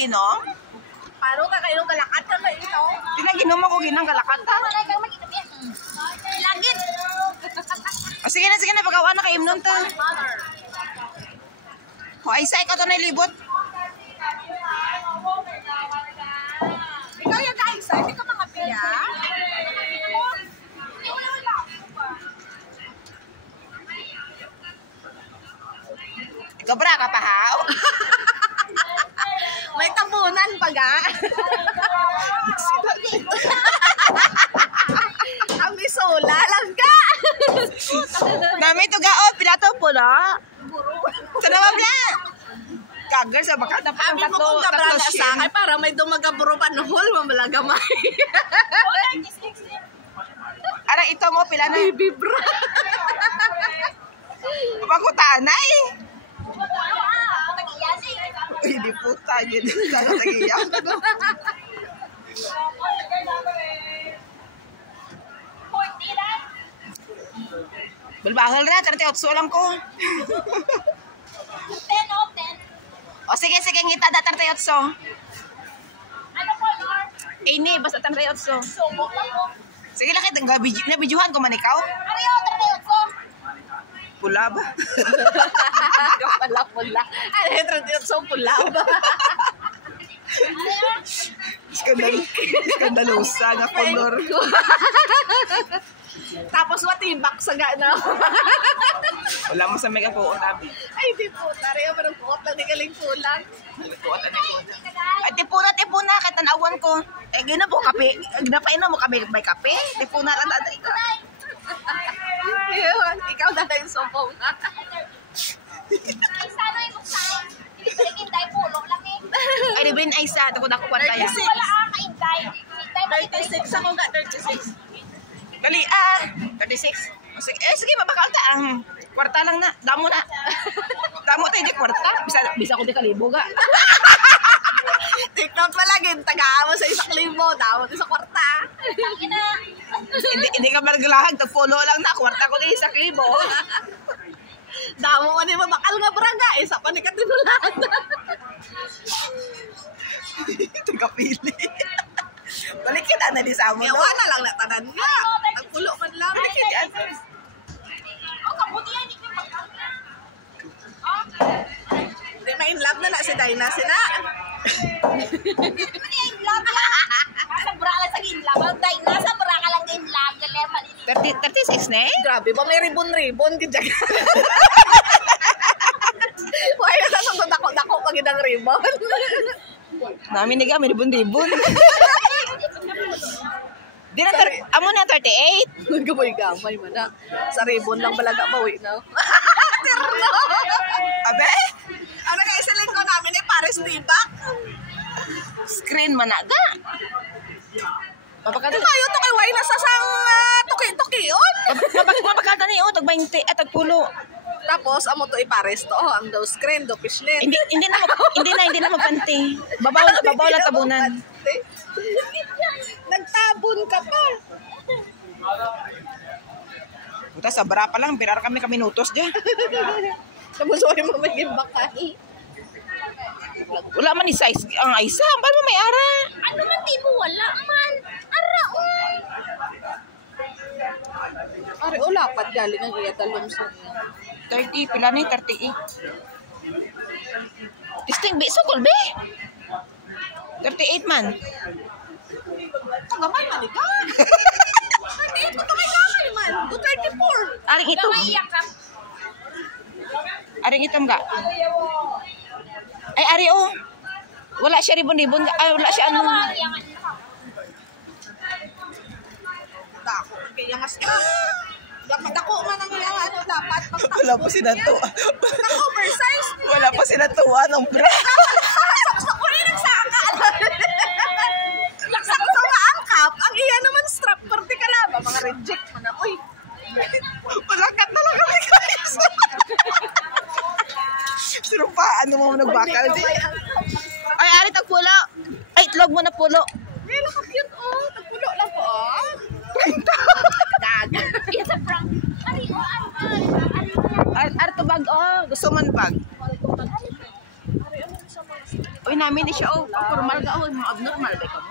ginom? Paano ka kayo kalakat ka ba ito? Tinaginom ako ginang kalakat ta. Langit! O sige na, pagawa na kayo nun ta. O ay sa ikaw to na libot. Ikaw yung kaisa, hindi ka makapila. Ikaw bra ka pa ha? May tabunan pa ga. Ang bisola lang ka. Nami to gaot, pilato pula. Sa naman bla. Kagar sa baka dapat ang Sabi mo kung kabraga sa akin para may dumagaburo pa ng hol, mamalagamay. Ara ito mo pila na. Baby bra. Pagutaan na eh. Uy, di puta yun. Sana tagiyak. Balbahal na, 38 lang ko. O sige, ngita da 38. Ini, basta 38. Sige lang, nabidyohan ko man ikaw. Pula ba? Pula. Ano yung 38 pula ba? Skandalosa nga color. Tapos watibak sa gana. Wala mo sa make-up po, tabi. Ay, di po. Tariyo pa ng puot lang, di galing pulang. Ay, tipuna, kahit tanawan ko. Eh, gina po, kape. Ginapain mo kami, may kape. Tipuna ka na ito. Yun, ikaw na yung sumpong. Ay, di ba yung Aisa? Takot ako kwarta yan. 36 ako nga, 36. Dali, 36. Sige, mabakal ta. Kwarta lang na. Damo na. Damo tayo di kwarta. Bisa ko di kalibo ga. TikTok pa lang yun, tagaan mo sa 1,000, damo sa kwarta. Hindi ka maraglahan. Tagpulo lang na. Kwarta ko di 1,000. Damo mo ni mabakal nga braga, isa pa ni katinulan. Tagapili. Balik kita na di sa amo. Yawa na lang natanan nga. Nagpulo man lang. Hindi ma in love na si Dina sina. Hindi in love ya. Sa bra lang sa in love. Dai nasa bra ka lang in love. Galer malini. 36 na eh? Grabe ba may ribon-ribon di diyan. Why na sa dako-dako pag idang ribon. Namin ni may ribon-ribon. Di na, amo na 38. Gamay-gamay man na. Sa ribon lang balaga bawi na. Terno! Abe? Ano ka isalin ko namin eh, Paris Tibak? Screen managa. Mapakata. Kayo to kay Wai nasa sang tuki-tukion. Mapakata ni tag 20 at tag pulo. Tapos amo to i-Paris to, ang daw screen do fishnet. Hindi na mapanti. Babaw lang tabunan. Nagtabon ka pa. Puta sa bra pa lang, birar kami minutos diyan. Tapos wala mo may gimbakay. Wala man ni size ang Aisa, paano may ara? Ano man di mo wala man. Ara oy. Are ulapat galing ang iya talong sa 30 pila ni 38. Disting be sukol be. 38 man. Tagaman man ika. 38 ko kay kamay man. 234. Aring ito. Iyak ka. Aring itom ga. Ay ari oh. Wala siya ribon-ribon. Ay wala siya ano. Dako kaya nga strap. Dapat dako man ang iya ano dapat Wala pa sinato. oversize. Wala pa sinatuwa ng bra. Sa ko rin nagsaka. Sa ko nga ang cap, ang iya naman strap vertical ba mga reject man na. Uy. Malakat talaga kami guys. Pero pa, ano mo nagbakal di? Ay, ari tagpulo. Ay, itlog mo na pulo. Ay, naka-cute oh. Tagpulo lang po oh. 30. Daga. Yes, prank. Ari o Ar to bag oh. Gusto man bag. Ari ano sa mga Uy, namin ni siya, oh. Formal ka, oh. Mga abnormal, ba ka mo?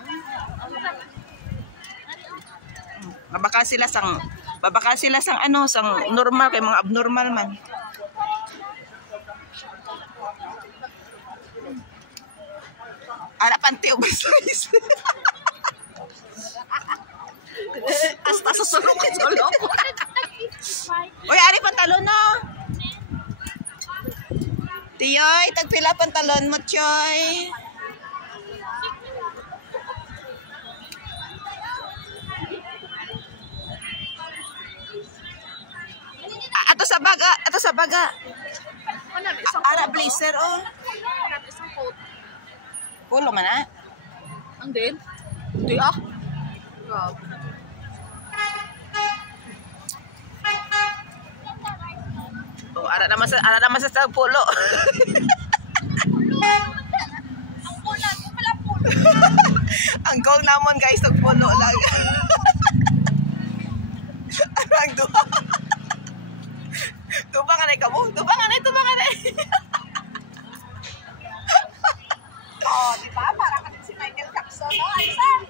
Babaka sila sang ano, sang normal, kay mga abnormal man. Ara panty o size. Hasta susulok sa sulok. Uy, ari pantalon no. Tiyoy, tagpila pantalon mo, Choy. Ato sa baga. Ara blazer, oh. Isang coat. Pulo man na. Ang din? Hindi ah. Grabe. Oh, ara naman sa pulo. Ang ulan, yung pala pulo. Ang gong namon guys, tag pulo lang. Arang duha. Tubangan ay kamo. Tubangan ay. Oh, di ba? Parang ka din si Michael Jackson, no? Alisan?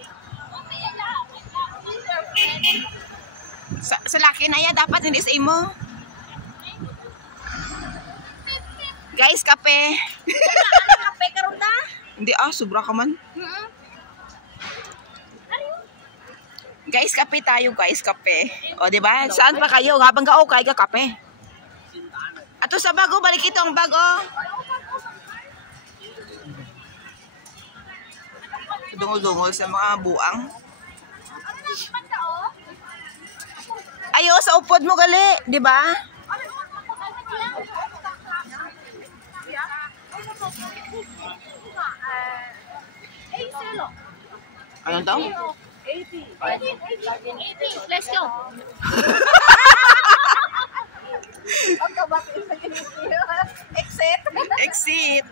Sa laki na ya dapat hindi sa imo. Guys, kape. Kape karon ta? Hindi sobra ka man. Guys, kape tayo, guys, kape. O, di ba? Saan pa kayo? Habang ka-okay ka kape. Ato sa bago, balik ito ang bago. Dungol-dungol sa mga buang. Ayo, sa upod mo gali, di ba? Ano daw? 80. Let's go. Ang kabati sa ganito. Exit. Exit.